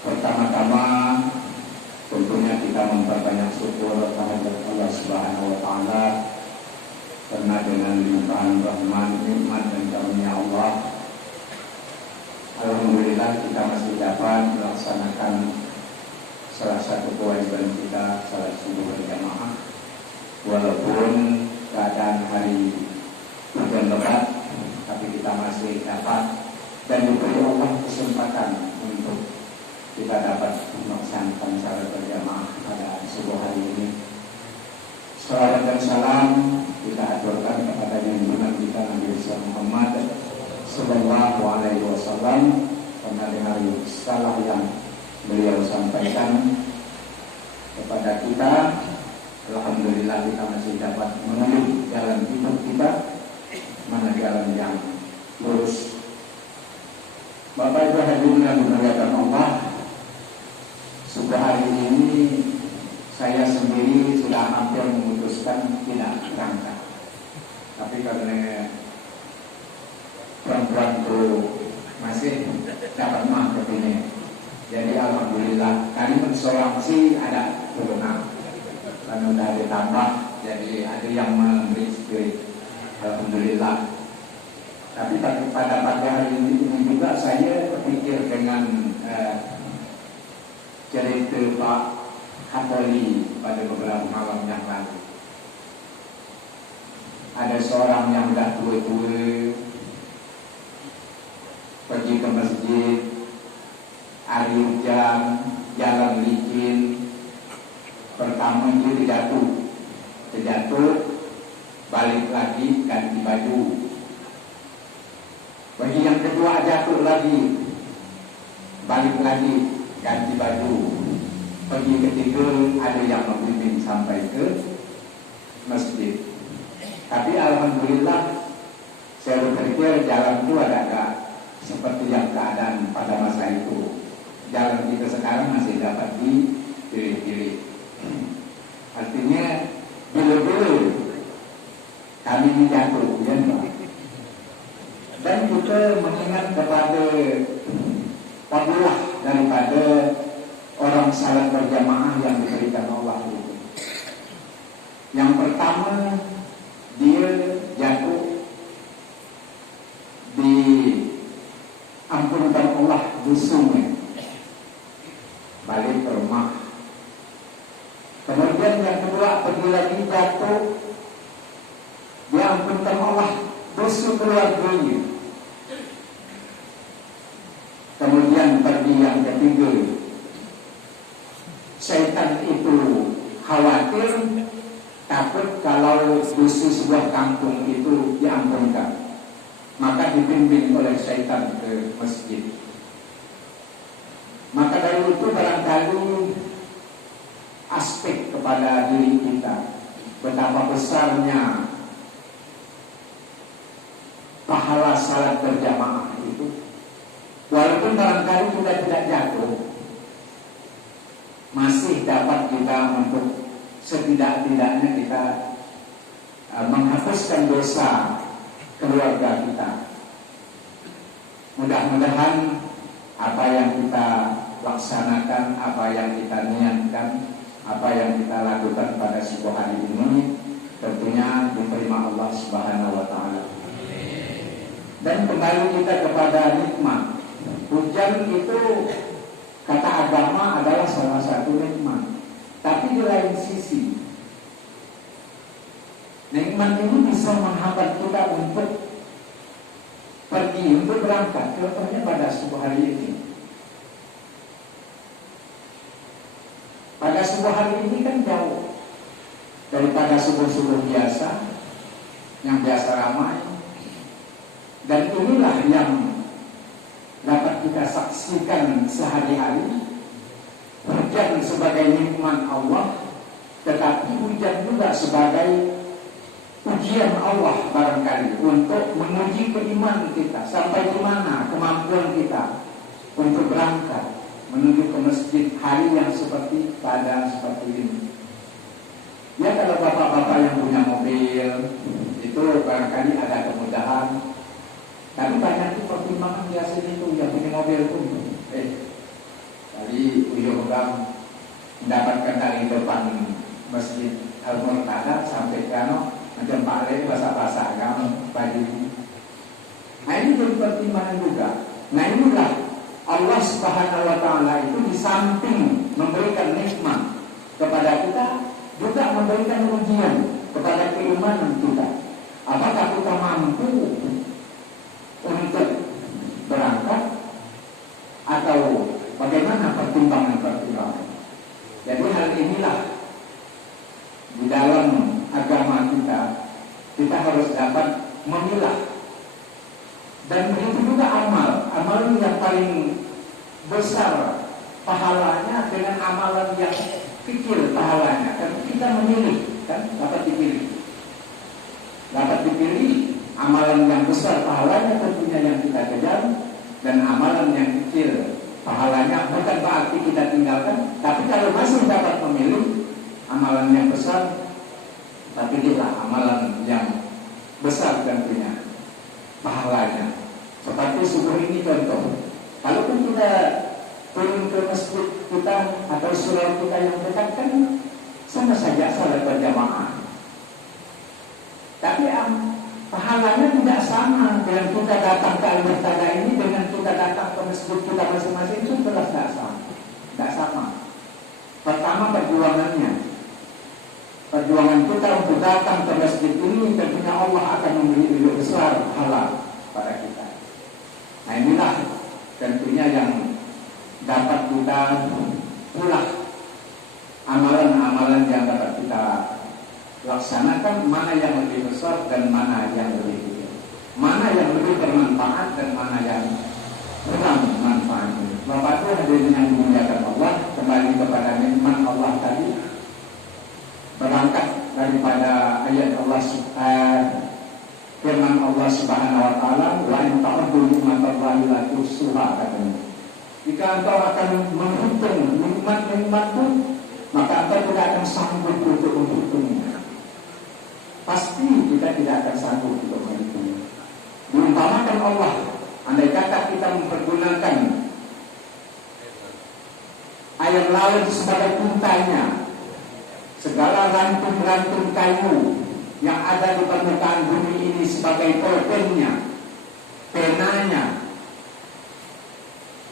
Pertama-tama tentunya kita memperbanyak syukur kehadirat Allah Subhanahu wa taala, karena dengan limpahan rahmat, nikmat dan karunia Allah, alhamdulillah kita masih dapat melaksanakan salah satu kewajiban kita, salat subuh berjamaah, walaupun keadaan hari hujan lebat, tapi kita masih dapat dan diberi Allah kesempatan untuk kita dapat melaksanakan salat berjamaah pada subuh hari ini. Salawat dan salam kita aturkan kepada junjungan kita Nabi Muhammad Sallallahu Alaihi Wasallam, karena dengan salah yang beliau sampaikan kepada kita, alhamdulillah kita masih dapat menempuh jalan hidup kita, mana jalan yang lurus. Bapak Ibu hadirin yang dimuliakan Allah, sudah hari ini saya sendiri sudah hampir memutuskan tidak berangkat, tapi karena perempuan itu masih dapat maaf ini, jadi alhamdulillah kali seorang sih ada turunan dan sudah ditambah, jadi ada yang memberi spirit, alhamdulillah. Tapi pada pagi hari ini juga saya berpikir dengan cerita Pak Kapolri pada beberapa malam yang lalu. Ada seorang yang sudah tua-tua pergi ke masjid, hari hujan, jalan licin. Pertama dia terjatuh, balik lagi ganti baju. Bagi yang kedua jatuh lagi, balik lagi ganti baju. Pergi ketiga ada yang membimbing sampai ke masjid. Tapi alhamdulillah saya berpikir jalan itu agak seperti yang keadaan pada masa itu. Jalan kita sekarang masih dapat dipilih-pilih. Artinya bila-bila kami ini jatuh, ya, dan kita mengingat kepada fadilah daripada orang salat berjamaah yang diberikan Allah itu. Yang pertama, dia jatuh diampunkan Allah dosanya, balik ke rumah. Kemudian yang kedua, pergi lagi jatuh, diampunkan Allah dosa keluarganya. Kemudian pergi yang ketiga, syaitan itu khawatir, takut kalau dosa sebuah kampung itu diampunkan, maka dibimbing oleh syaitan ke masjid. Maka dari itu barangkali aspek kepada diri kita, betapa besarnya pahala salat berjamaah itu. Walaupun barangkali kita tidak jatuh, masih dapat kita untuk setidak-tidaknya kita menghapuskan dosa keluarga kita. Mudah-mudahan apa yang kita laksanakan, apa yang kita niatkan, apa yang kita lakukan pada subuh hari ini tentunya diterima Allah Subhanahu wa taala. Dan kembali kita kepada nikmat. Hujan itu kata agama adalah salah satu nikmat. Tapi di lain sisi, nikmat ini bisa menghambat kita untuk pergi, untuk berangkat. Contohnya pada subuh hari ini. Pada subuh hari ini kan jauh daripada subuh-subuh biasa yang biasa ramai. Dan inilah yang dapat kita saksikan sehari-hari. Hujan sebagai nikmat Allah, tetapi hujan juga sebagai ujian Allah barangkali untuk menguji keimanan kita, sampai di mana kemampuan kita untuk berangkat menuju ke masjid hari yang seperti pada seperti ini. Ya, kalau bapak-bapak yang punya mobil itu barangkali ada kemudahan. Tapi banyak itu pertimbangan biasanya itu yang punya mobil pun. Kali program mendapatkan dari depan Masjid Al-Murtada sampai ke macam Pak Le bahasa agama bagi. Nah ini jadi pertimbangan juga. Nah inilah Allah Subhanahu wa Ta'ala itu di samping memberikan nikmat kepada kita, juga memberikan ujian kepada keimanan kita. Apakah kita mampu untuk berangkat atau bagaimana pertimbangan-pertimbangan. Jadi hal inilah di dalam agama kita harus dapat memilah. Dan begitu juga amal yang paling besar pahalanya dengan amalan yang kecil pahalanya. Kan kita memilih, kan dapat dipilih amalan yang besar pahalanya tentunya yang kita kejar, dan amalan yang kecil pahalanya bukan berarti kita tinggalkan. Tapi kalau masih dapat memilih amalan yang besar, tapi pilihlah amalan yang besar tentunya pahalanya. Seperti subuh ini contoh. Kalaupun kita turun ke masjid kita atau surau kita yang dekat, kan sama saja salat berjamaah. Tapi pahalanya tidak sama dengan kita datang ke Al-Murtada ini dengan kita datang ke masjid kita masing-masing, itu jelas tidak sama. Pertama perjuangannya. Perjuangan kita untuk datang ke masjid ini tentunya Allah akan memberi lebih besar pahala pada kita. Nah inilah tentunya yang dapat kita ulah amalan-amalan yang dapat kita laksanakan, mana yang lebih besar dan mana yang lebih kecil, mana yang lebih bermanfaat dan mana yang kurang manfaat. Bapak itu hadirin yang dimuliakan Allah, kembali kepada nikmat Allah tadi, berangkat daripada ayat Allah firman Allah Subhanahu wa Ta'ala, wa in ta'uddu ni'matallahi la tuhsuha, katanya. Jika engkau akan menghitung nikmat-nikmatku, maka engkau tidak akan sanggup untuk menghitungnya. Pasti kita tidak akan sanggup untuk menghitungnya. Diumpamakan Allah, andai kata kita mempergunakan air laut sebagai tintanya, segala ranting-ranting kayu yang ada di permukaan bumi ini sebagai pulpennya, penanya,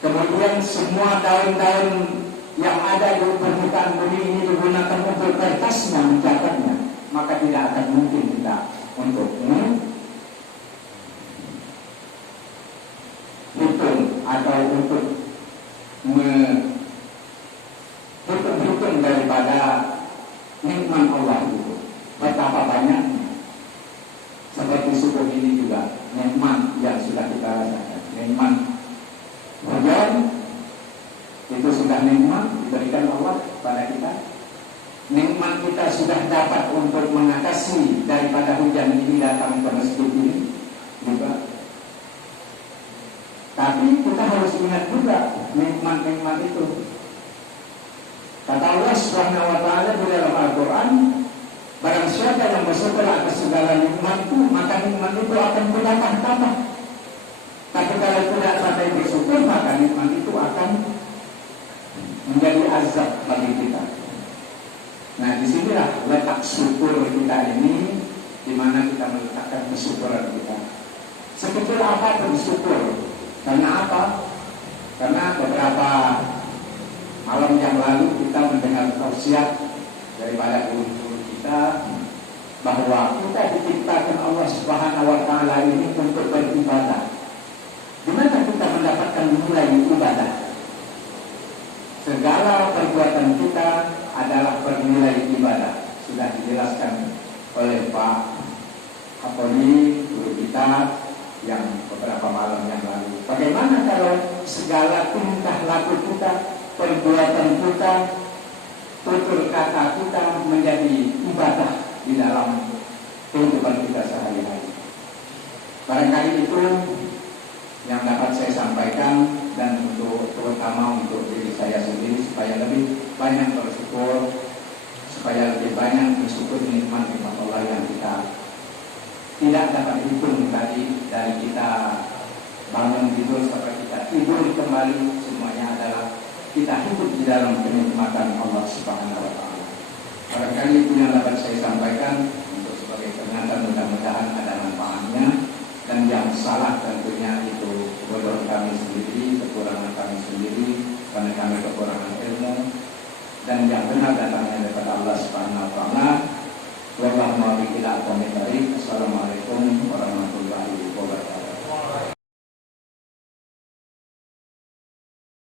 kemudian semua daun-daun yang ada di permukaan bumi ini digunakan untuk kertasnya, mencatatnya, maka tidak akan mungkin kita untuk hitung atau untuk hitung daripada nikmat Allah itu betapa banyaknya. Seperti subuh ini juga nikmat yang sudah kita rasakan. Nikmat hujan itu sudah nikmat diberikan Allah pada kita. Nikmat kita sudah dapat untuk mengatasi daripada hujan ini datang ke masjid ini juga. Tapi kita harus ingat juga nikmat-nikmat itu. Kata Allah Subhanahu wa Ta'ala di dalam Al-Quran, barang siapa yang bersyukur atas segala nikmat itu, maka nikmat itu akan bertambah-tambah. Tapi kalau tidak sampai bersyukur, maka nikmat itu akan menjadi azab bagi kita. Nah, disinilah letak syukur kita ini, di mana kita meletakkan kesyukuran kita. Sekecil apapun syukur. Karena apa? Karena beberapa malam yang lalu kita mendengar tausiah daripada guru-guru kita bahwa kita diciptakan Allah Subhanahu wa Ta'ala ini untuk beribadah. Di mana kita mendapatkan nilai ibadah? Segala perbuatan kita adalah bernilai ibadah. Sudah dijelaskan oleh Pak Kapolri, guru kita yang beberapa malam yang lalu. Bagaimana kalau segala tingkah laku kita, perbuatan kita, tutur kata kita menjadi ibadah di dalam kehidupan kita sehari-hari? Barangkali itu yang dapat saya sampaikan, dan untuk terutama untuk diri saya sendiri, supaya lebih banyak bersyukur, supaya lebih banyak bersyukur nikmat-nikmat Allah yang kita tidak dapat hitung tadi. Dari kita bangun tidur sampai kita tidur kembali, semuanya adalah kita hidup di dalam kenikmatan Allah Subhanahu wa taala. Barangkali itu yang dapat saya sampaikan untuk sebagai peringatan, mudah-mudahan ada manfaatnya. Dan yang salah tentunya itu kebodohan kami sendiri, kekurangan kami sendiri, karena kami kekurangan ilmu. Dan yang benar datangnya daripada Allah Subhanahu wa taala. Wallahu a'lam bishawab. Assalamualaikum warahmatullahi wabarakatuh.